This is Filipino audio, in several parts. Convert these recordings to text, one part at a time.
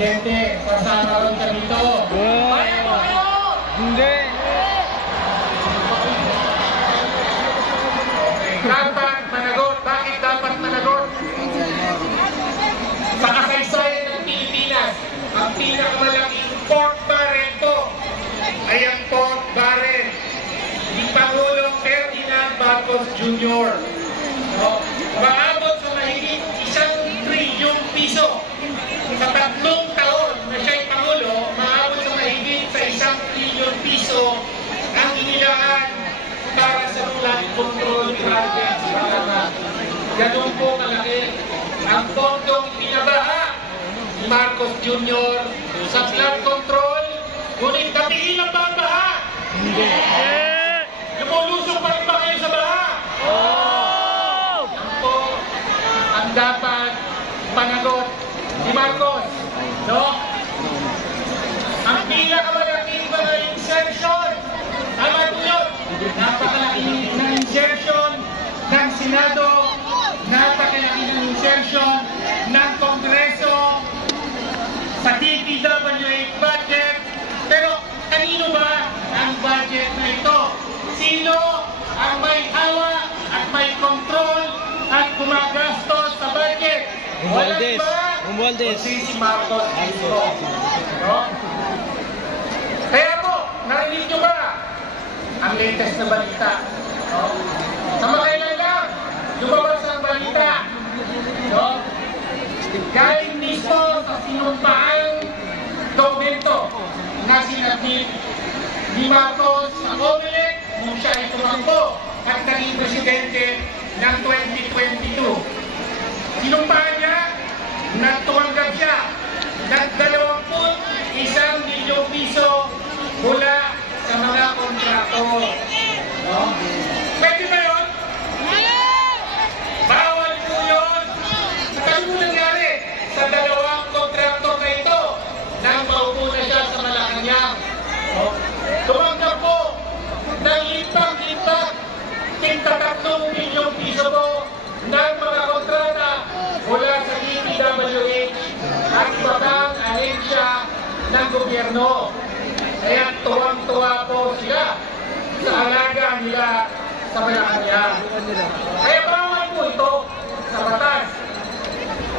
Presidente, kasama ron ka dito. Kaya mo kayo! Hindi! Dapat managot. Bakit dapat managot? Sa kasaysayan ng Pilipinas, ang pinakamalaking pork barrel po ay ang pork barrel ni Pangulong Ferdinand Marcos Jr. No? Maabot sa mahigit 1 trilyong piso. Sa 3 taon na siya'y Pangulo, maabot sa mahigit sa 1 trilyong piso ang inilaan para sa flood control project sa Balaman. Ganun po kalaki ang pondong pinabaha ni Marcos Jr. sa flood control. Ngunit natigil ang baha. Hindi! Lumulusong pa rin ba kayo sa baha? Yan po ang dapat panagot ni Marcos. No? Ang pinakamalaking mga insertion, tama po yun, napakalaking ng insertion ng Senado, napakalaking ng insertion ng Kongreso sa DPWH budget. Pero kanino ba ang budget na ito? Sino ang may hawak at may control at gumagastos sa budget? Walang ba? Si Marcos mismo. No? Kaya po, narinig nyo ba ang latest na balita? No? Samakailan lang, lumabas ang balita. No? Galing mismo sa sinumpaang dokumento na sinabit ni Marcos sa COMELEC nung siya ay tumakbo at naging presidente ng 2022. Sinumpahan niya na tumanggap siya ng 21 milyong piso mula sa mga kontraktor. No? Pwede ba yun? Bawal po yun. Ano nangyari sa 2 kontraktor na ito nang maupo na siya sa Malacanang? No? Tumanggap po ng limpang-limpang 3 milyong piso po ng mga kontrata mula sa DPWH at iba pang ahensya ng gobyerno. Kaya tuwang-tuwa po sila sa alaga nila sa Malacanang. Kaya bawal po ito sa batas.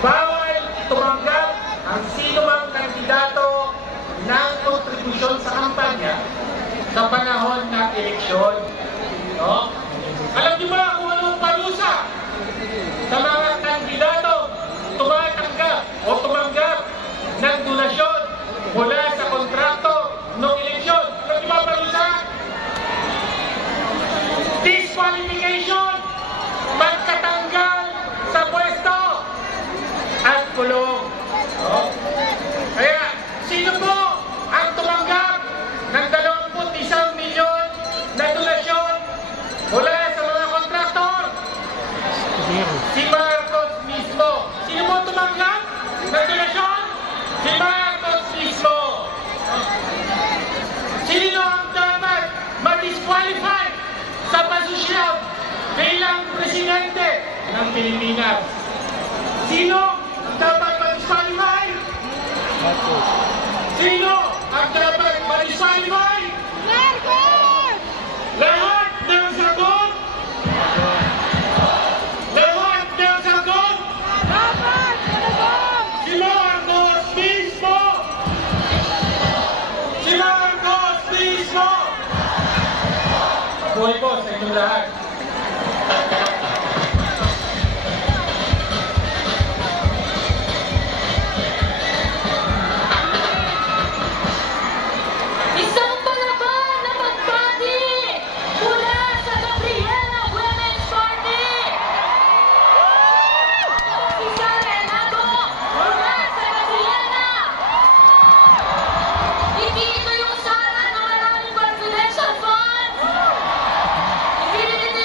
Bawal tumanggap ang sino mang kandidato ng kontribusyon sa kampanya sa panahon ng eleksyon. No? Alam niyo ba kung anong parusa sa mga kandidato tumatanggap o tumanggap ng donasyon mula sa kontrakto ng eleksyon? Alam niyo ba parusa? Disqualification, pagkatanggal sa pwesto at kulong. No? Kaya, sino po ang tumanggap ng 21 milyon na donasyon mula sa mga kontraktor? Si Marcos mismo. Sino mo tumanggap ng donasyon? Si Marcos mismo. Sino ang dapat ma-disqualify sa pasusyab bilang presidente ng Pilipinas? Sino ang dapat ma-disqualify? Sino ang dapat ma-disqualify? Marcos! Lahat ng sagot! Lahat ng sagot! Dapat! Talagang! Si Marcos mismo! Si Marcos mismo! Mabuhay po sa inyong lahat. Isang palaban na pagbati mula sa Gabriela Women's Party! Si Sara Renato mula sa Gabriela! Hindi ito yung Sara na maraming confidential funds! Hindi rin ito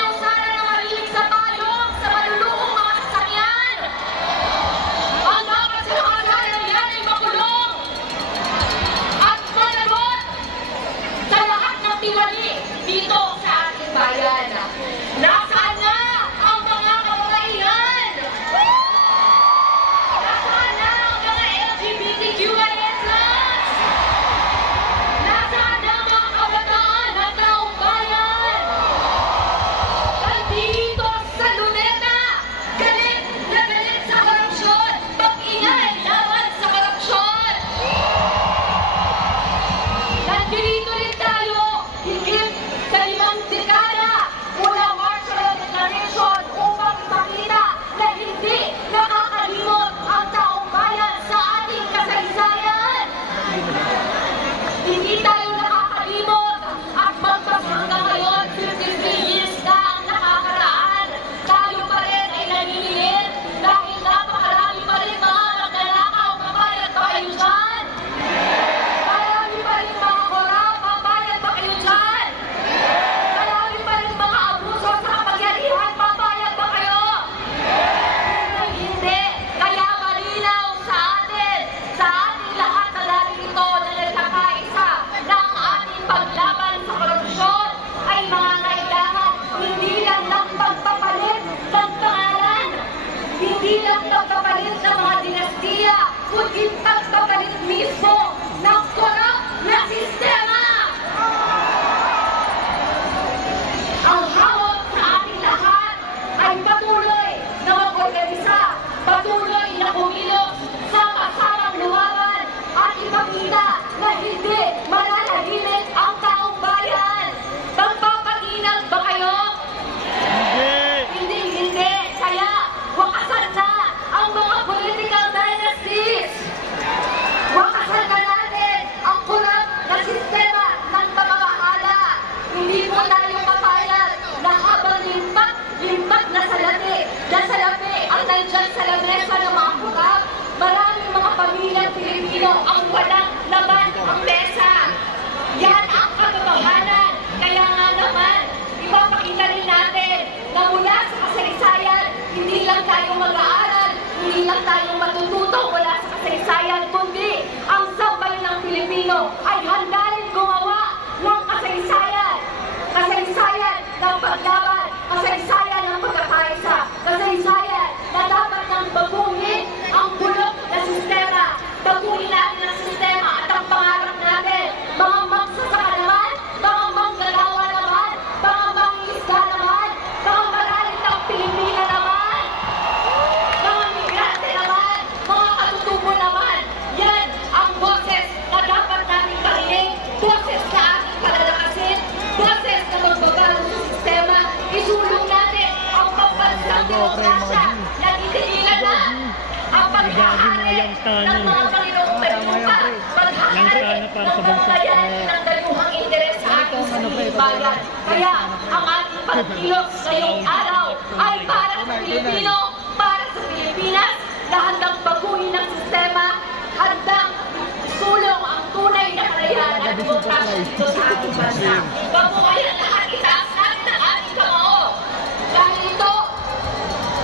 lang tayong matututo mula sa kasaysayan, kundi ang sambayan ng Pilipino ay handa rin gumawa ng kasaysayan. Kasaysayan ng paglaban, kasaysayan ng pagkakaisa, kasaysayan na dapat nang baguhin ang bulok na sistema. Baguhin natin ang sistema at ang pangarap natin. Mga magsasaka naman, mga manggagawa naman, mga mangingisda naman, mga maralit ng Pilipina naman, mga migrante naman, mga katutubo naman. Yan ang boses na dapat natin karinig, boses na ating palalakasin, boses na magbabago sa sistema. Isulong natin ang pambansang demokrasya na titigilan na ang paghahari ng mga Panginoong Tayupa, paghahari ng mga bayani ng dayuhang interes sa ating sariling bayan. Kaya ang ating pagkilos ngayong araw ay para sa Pilipino, para sa Pilipinas, na handang baguhin ang sistema, handang sulong ang tunay na kalayaan at demokrasya dito sa ating bansa. Mabuhay ang lahat, itaas natin ang ating kamao. Dahil ito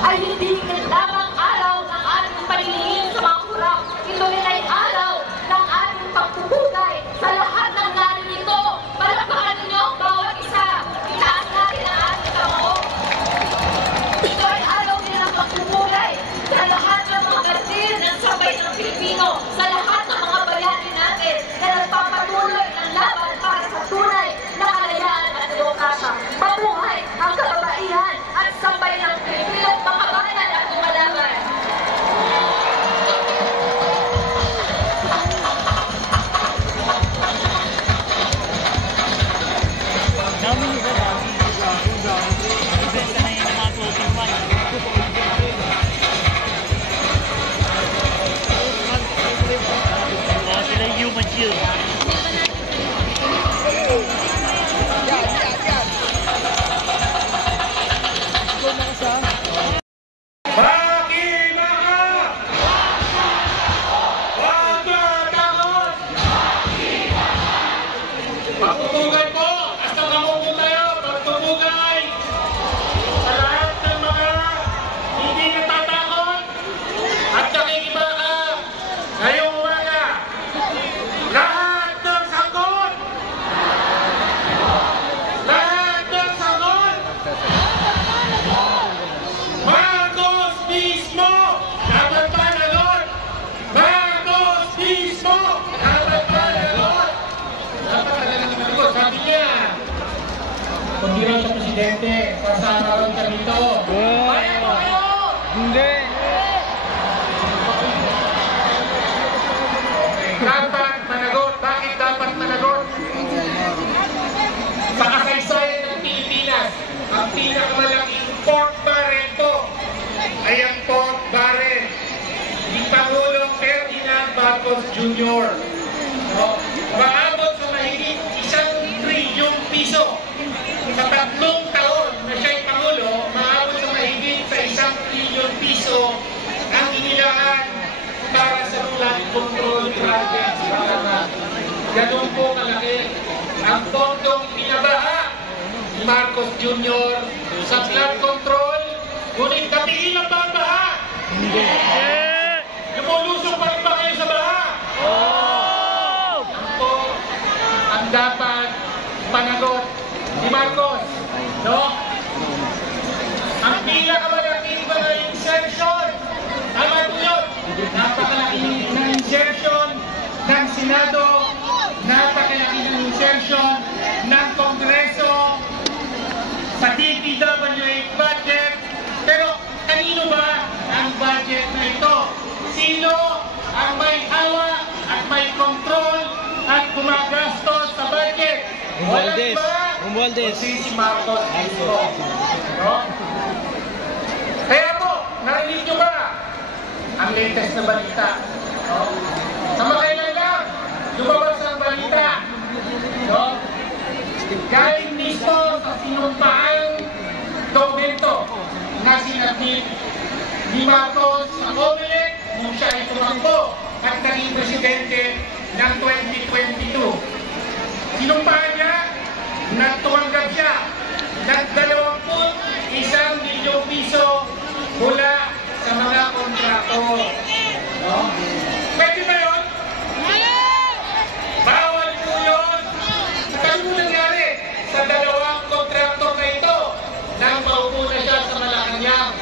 ay hindi lamang araw ng ating panilingin sa mga kurap. Ito rin ay araw ng ating pagpupugay sa lahat ng naririto. Palakpakan ninyo ang bawat isa. Itaas natin ang ating kamao. Ito ay araw din ng pagpupugay sa lahat ng mga kadir ng sabay ng Pilipino, sa lahat ng mga bayani natin na nagpapatuloy ng laban para sa tunay na kalayaan at demokrasya. Mabuhay ang kababaihan at sabay ng Pilipino, mga bayan at lumalaban. Human shield. Pagtutugay po, hasta kamupo tayo, pagtutugay sa lahat ng mga hindi natatakot at nakikibaka ngayong umaga. Lahat ng sagot! Lahat ng sagot! Marcos mismo! Dapat panagot! Marcos mismo! Dapat panagot! Sabi niya, kung di raw siya presidente, sasama raw siya dito. Kaya mo kayo! Hindi! Okay, dapat managot. Bakit dapat managot? Sa kasaysayan ng Pilipinas, ang pinakamalaking pork barrel to ay ang pork barrel ni Pangulong Ferdinand Marcos Jr. No? Maabot sa mahigit 1 trilyong piso. Sa 3 taon na siya'y Pangulo, maabot sa mahigit sa 1 trilyong piso ang inilaan para sa flood control project sa Panama. Ganun po kalaki ang pondong pinabaha ni Marcos Jr. sa flood control. Ngunit natigil ang pagbaha. Hindi! Lumulusok pa rin ba kayo sa baha? Ang dapat panagot ni Marcos, no? Ang pinakamalaking mga insertion, tama po yun, napakalaking ng insertion ng Senado, napakalaking ng insertion ng Kongreso sa DPWH budget. Pero kanino ba ang budget na ito? Sino ang may hawak at may control at gumagastos sa budget? Walang iba kundi si Marcos mismo. No? Kaya po, narinig nyo ba ang latest na balita? No? Sa makailan lang, lumabas ang balita. No? Galing mismo sa sinumpaang dokumento na sinabit ni Marcos sa COMELEC nung siya ay tumakbo at naging presidente ng 2022. Sinumpahan niya na tumanggap siya ng 21 milyong piso mula sa mga kontrata. kontraktor. No? Pwede ba yun? Bawal po yun. Kasi po nangyari sa dalawang kontraktor na ito nang maupo na siya sa Malacanang.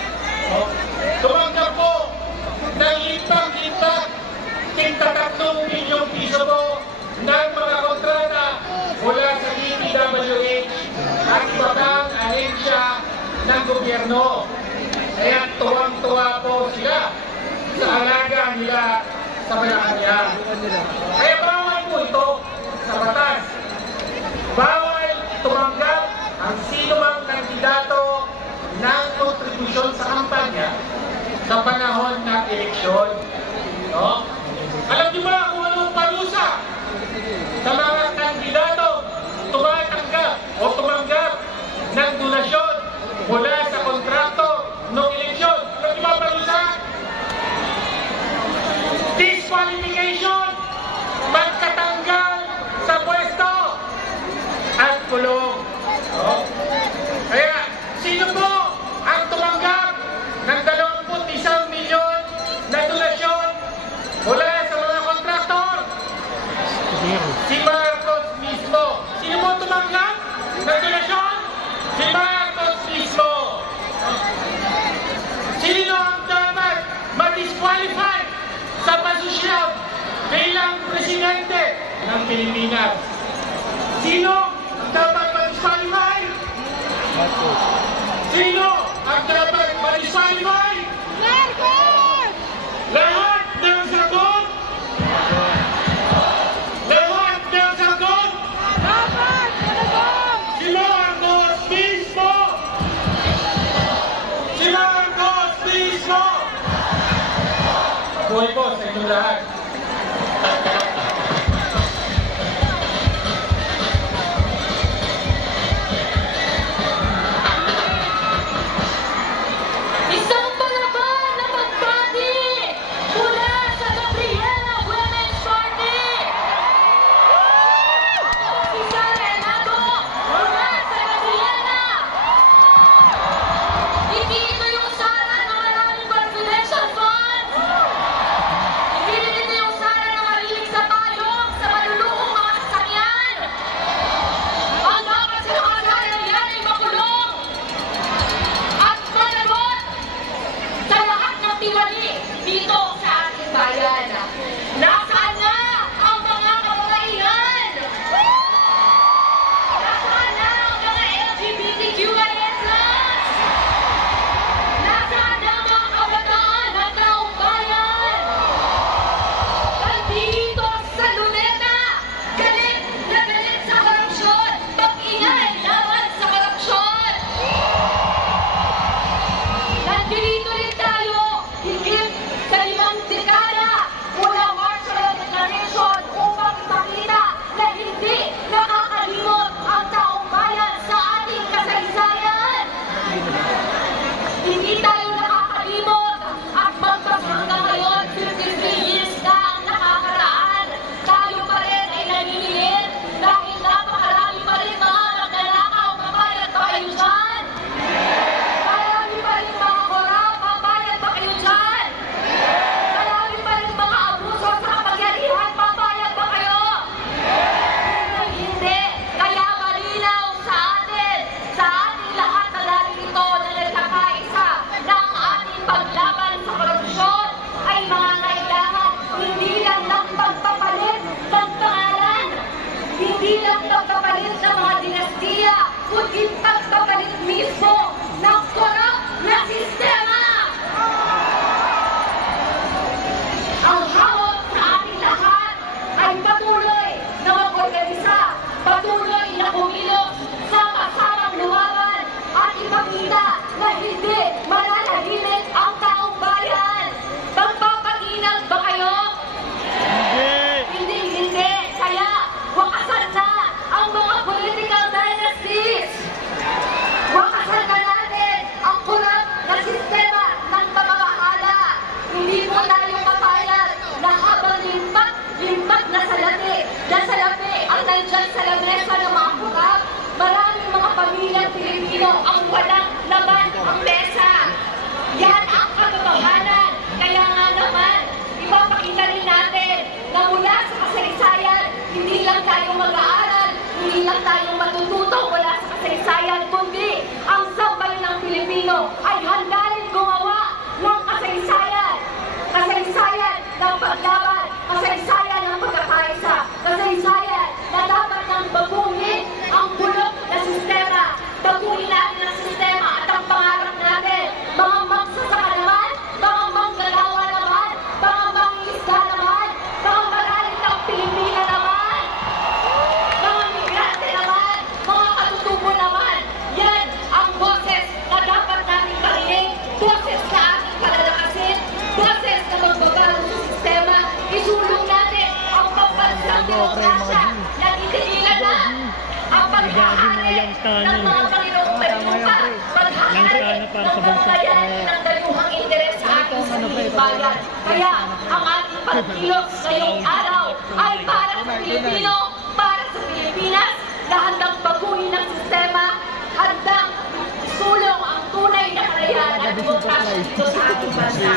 No? Tumanggap po ng limpang-limpang tig-3 milyong piso po ng mga kontrata mula sa DPWH at iba pang ahensya ng gobyerno. Kaya tuwang-tuwa po sila sa halaga nila sa Malacanang. Kaya bawal po ito sa batas. Bawal tumanggap ang sino mang kandidato ng kontribusyon sa kampanya sa panahon ng eleksyon. No? Alam niyo ba kung anong parusa sa mga kandidato tumatanggap o tumanggap ng donasyon mula sa kontrakto ng eleksyon? Alam niyo ba parusa? Disqualification, magkatanggal sa pwesto at kulong. No? Kaya, sino po ang tumanggap ng 21 milyon na donasyon mula sa mga kontraktor? Si Marcos mismo. Sino po tumanggap ng donasyon? Si Marcos mismo. Sino ang dapat ma-disqualify sa position bilang presidente ng Pilipinas? Sino ang dapat ma-disqualify? Sino ang dapat ma-disqualify? Lahat ng sagot! Lahat ng sagot! Si Marcos mismo! Si Marcos mismo! Mabuhay po sa inyong lahat. Isang palaban na pagbati mula sa Gabriela Women's Party. Si Sara Renato mula sa Gabriela. Hindi ito yung Sara na maraming confidential funds. Hindi rin ito yung Sara na marilig sa payong sa malulukong mga sasakyan. Ang dapat sa mga Sara na yan ay makulong at managot sa lahat ng tiwali dito sa ating bayan. Nasaan na ang mga kababaihan? Nasaan na ang mga LGBTQIA+? Nasaan na ang mga kabataan at taong bayan? Nandito sa Luneta, galit na galit sa korupsyon, pag-ingay laban sa korupsyon. Nandito rin tayo, higit sa 5 dekada mula Marshall Declaration upang ipakita na hindi nakakalimot ang taong bayan sa ating kasaysayan. Hindi tayo nakakalimot at magpas hanggang ngayon, 53 years na ang nakakaraan. Tayo pa rin ay nangingilit dahil napakarami pa rin mga magnanakaw, mabayad ba kayo dyan? Marami pa rin mga korap, mabayad ba kayo dyan? Marami pa rin mga abuso sa kapangyarihan, mabayad ba kayo? Hindi. Kaya malinaw sa atin, sa ating lahat na narito na nagkakaisa na ang ating paglaban sa korupsyon ay mga kailangan hindi lang ng pagpapalit ng pangalan, hindi lang pagpapalit ng mga dinastiya, kundi pagpapalit mismo ng korap na sistema. Ang hamon sa ating lahat ay patuloy na mag-organisa, patuloy na kumilos, sama-samang lumaban at ipakita na hindi mananahimik ang taong bayan. Magpapaginag ba kayo? Hindi. Kaya wakasan na ang mga political dynasties. Wakasan na natin ang kurap na sistema ng pamamahala. Hindi po tayo papayag na habang limpat na salapi ang nandyan sa lamesa ng mga kurap, maraming mga pamilyang Pilipino ang walang laman ang mesa. Yan ang katotohanan. Kaya nga tayong matututo mula sa kasaysayan, kundi ang sambayan ng Pilipino ay handa rin gumawa ng kasaysayan. Kasaysayan ng paglaban, kasaysayan ng pagkakaisa, kasaysayan na dapat nang baguhin ang bulok na sistema. Baguhin natin ang sistema at ang pangarap natin. Mga magsasaka naman, mga manggagawa naman, mga mangingisda naman, mga maralitang Pilipina naman, mga migrante naman, mga katutubo naman. Yan ang boses na dapat natin karinig, boses na ating palalakasin, boses na magbabago sa sistema. Isulong natin ang pagbansang demokrasya na titigilan na ang paghahari ng mga Panginoong Maylupa, paghahari ng mamamayan ng dayuhang interes sa ating sariling bayan. Kaya ang ating pagkilos ngayong araw ay para sa Pilipino, para sa Pilipinas, na handang baguhin ng sistema, handang isulong ang tunay na kalayaan at demokrasya dito sa ating bansa.